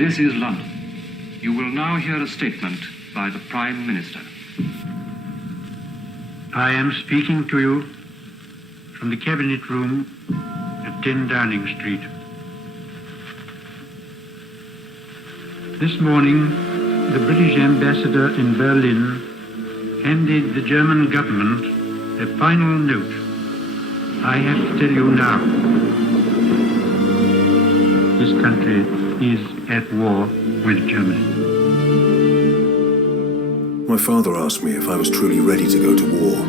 This is London. You will now hear a statement by the Prime Minister. I am speaking to you from the Cabinet Room at 10 Downing Street. This morning, the British ambassador in Berlin handed the German government a final note. I have to tell you now, this country is at war with Germany. My father asked me if I was truly ready to go to war.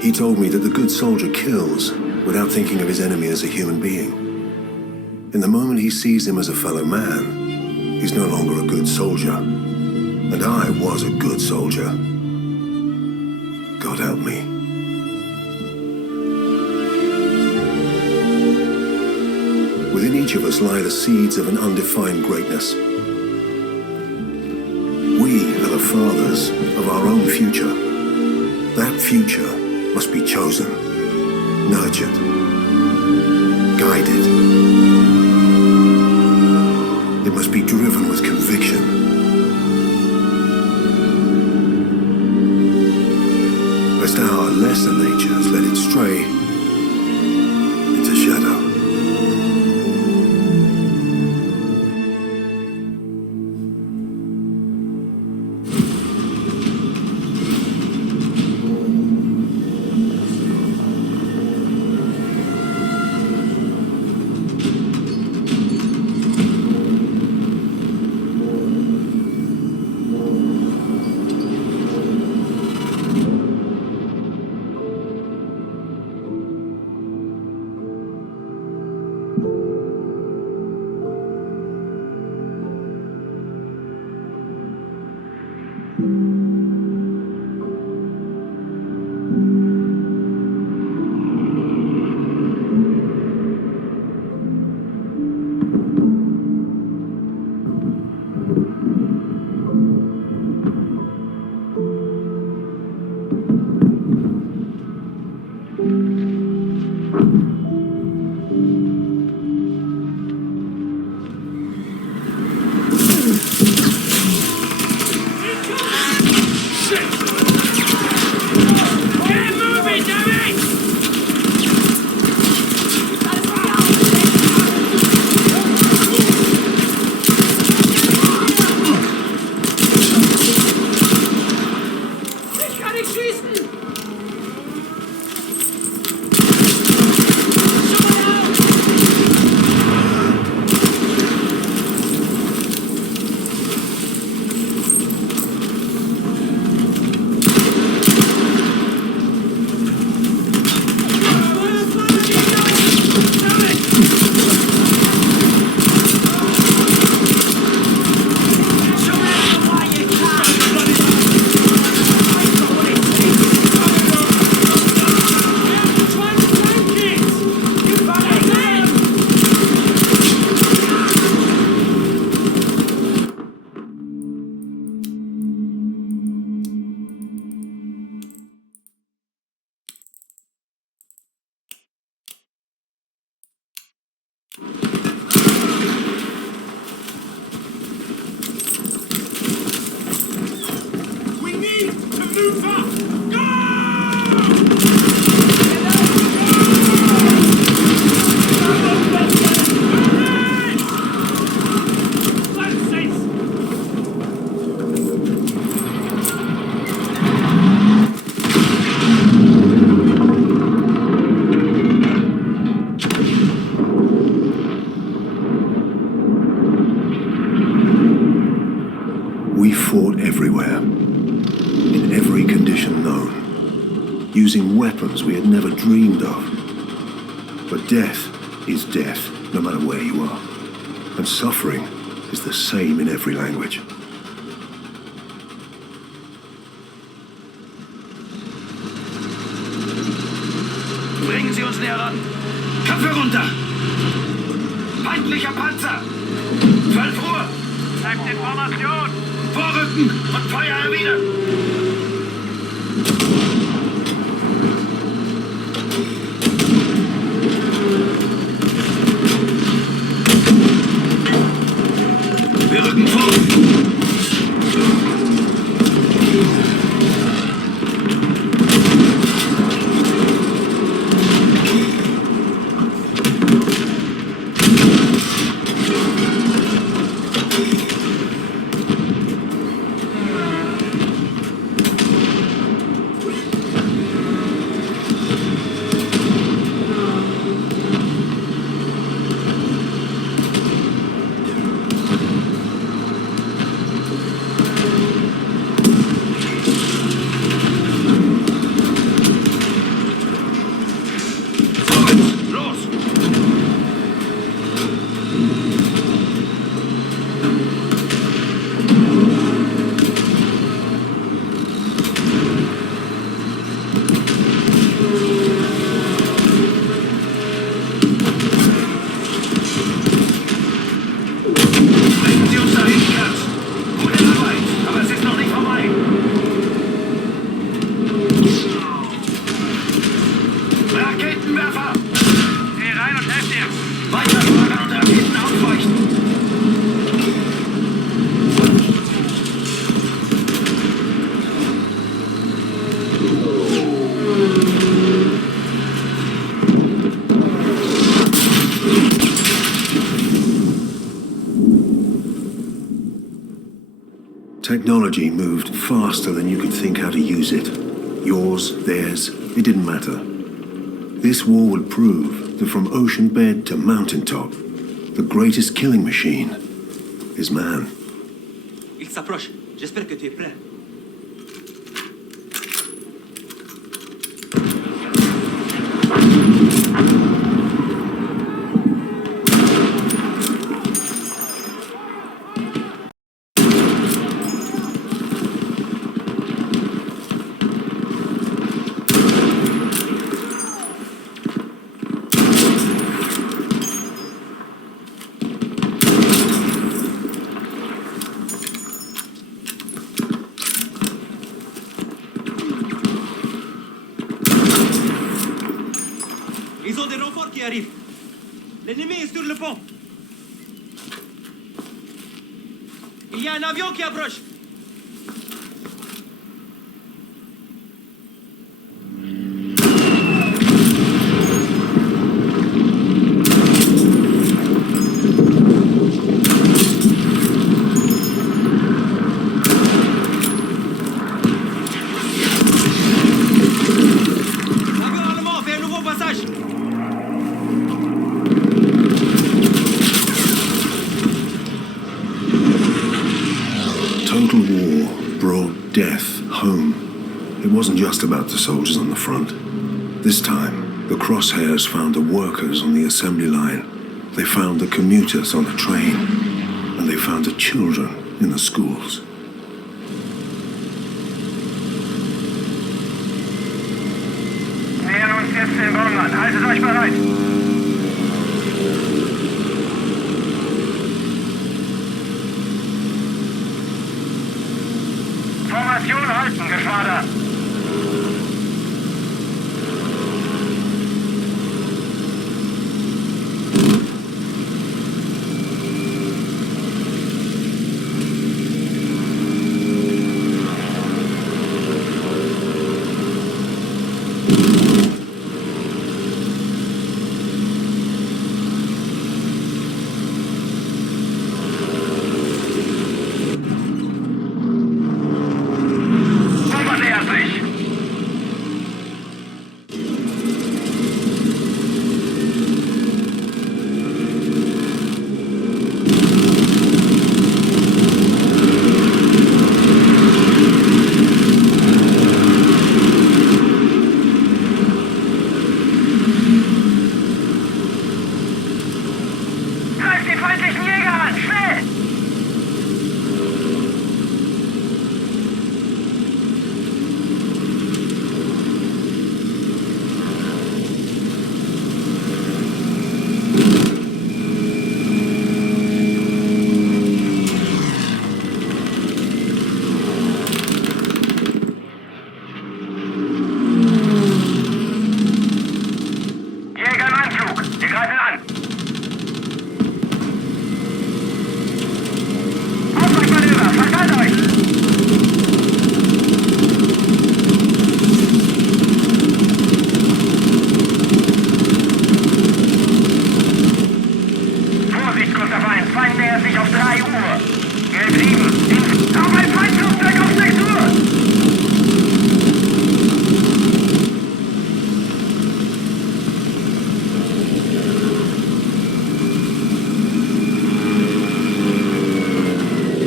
He told me that the good soldier kills without thinking of his enemy as a human being. In the moment he sees him as a fellow man, he's no longer a good soldier. And I was a good soldier. God help me. Within each of us lie the seeds of an undefined greatness. We are the fathers of our own future. That future must be chosen, nurtured, guided. It must be driven with conviction. Lest our lesser natures let it stray into shadow. We fought everywhere, in every condition known, using weapons we had never dreamed of. But death is death, no matter where you are. And suffering is the same in every language. Bringen Sie uns näher ran. Köpfe runter! Feindlicher Panzer! 12 Uhr! Bleibt in Formation! Vorrücken und Feuer erwidern! technology moved faster than you could think how to use it. Yours, theirs, it didn't matter. This war would prove that from ocean bed to mountaintop, the greatest killing machine is man. Il s'approche. J'espère que tu es prêt. Ils ont des renforts qui arrivent. L'ennemi est sur le pont. Il y a un avion qui approche. L'avion allemand fait un nouveau passage. Total war brought death home. It wasn't just about the soldiers on the front. This time, the crosshairs found the workers on the assembly line. They found the commuters on the train. And they found the children in the schools. Nähern uns jetzt den Wohnmann. Haltet euch bereit. Formation halten, Geschwader. Bomber nähert sich. Greift die feindlichen Jäger an, schnell! Jäger im Anflug, wir greifen an. Ausweichmanöver, verteilt euch! Vorsicht, großer Feind, Feind nähert sich auf 3 Uhr. Gelb 7, auf ein Feindflugzeug auf 6 Uhr!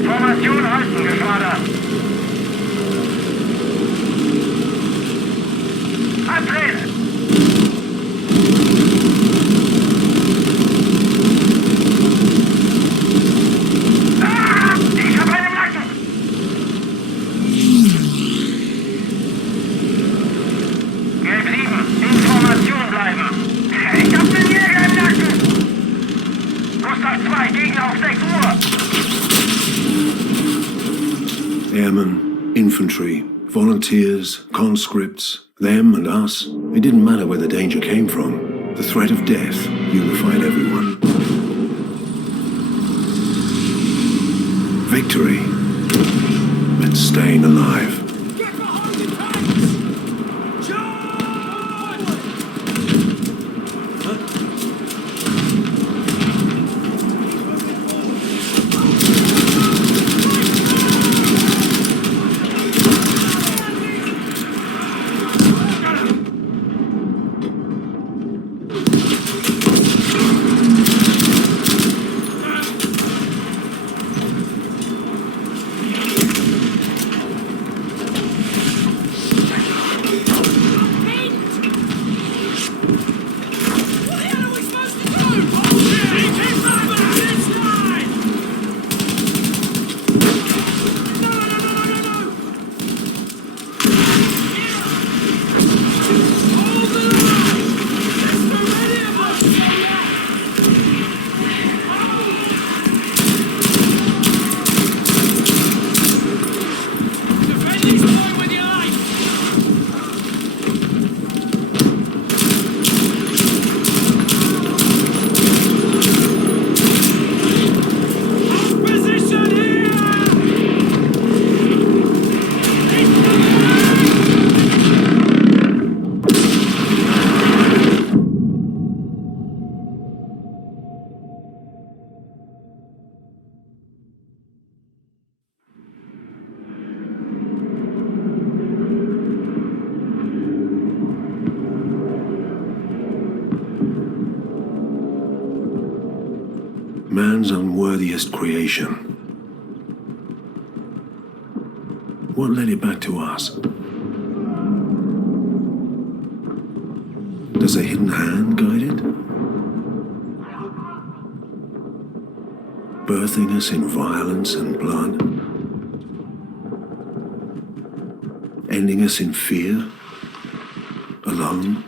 Formation halten, Geschwader. Abdrehen! Ah, ich hab einen Nacken! Gelb 7, in Formation bleiben. Ich hab einen Jäger im Nacken! Gustav 2, Gegner auf 6 Uhr! Airmen, infantry, volunteers, conscripts, them and us. It didn't matter where the danger came from. The threat of death unified everyone. Victory meant staying alive. man's unworthiest creation. What led it back to us? Does a hidden hand guide it? Birthing us in violence and blood? Ending us in fear? Alone?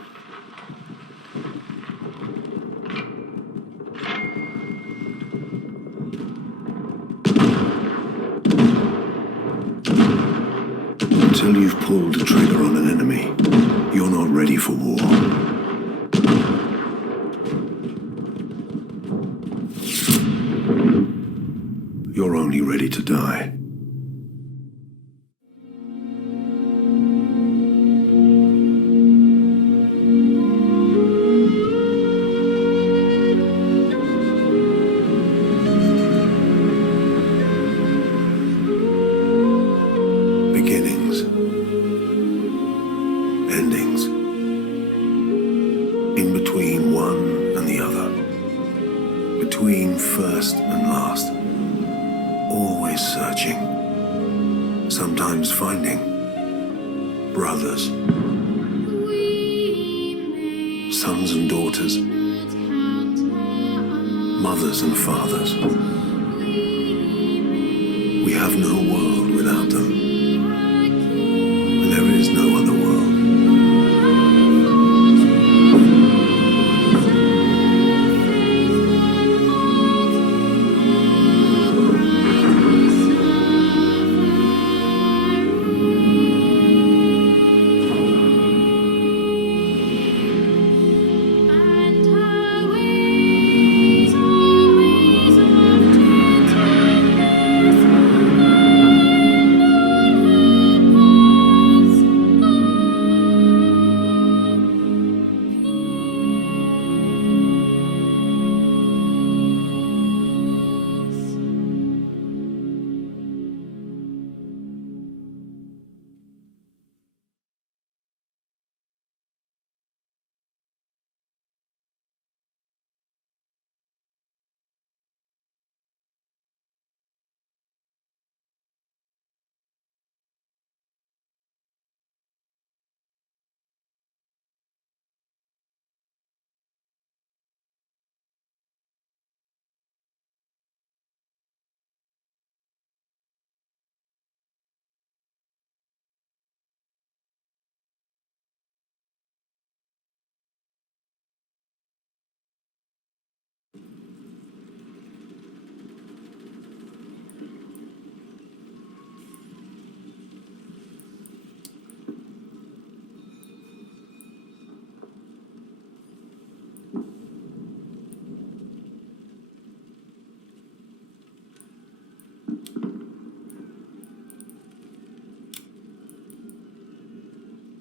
Until you've pulled the trigger on an enemy, you're not ready for war. You're only ready to die. Beginnings. Endings. In between one and the other. Between first and last. Always searching, sometimes finding brothers, sons and daughters, mothers and fathers. We have no world without them.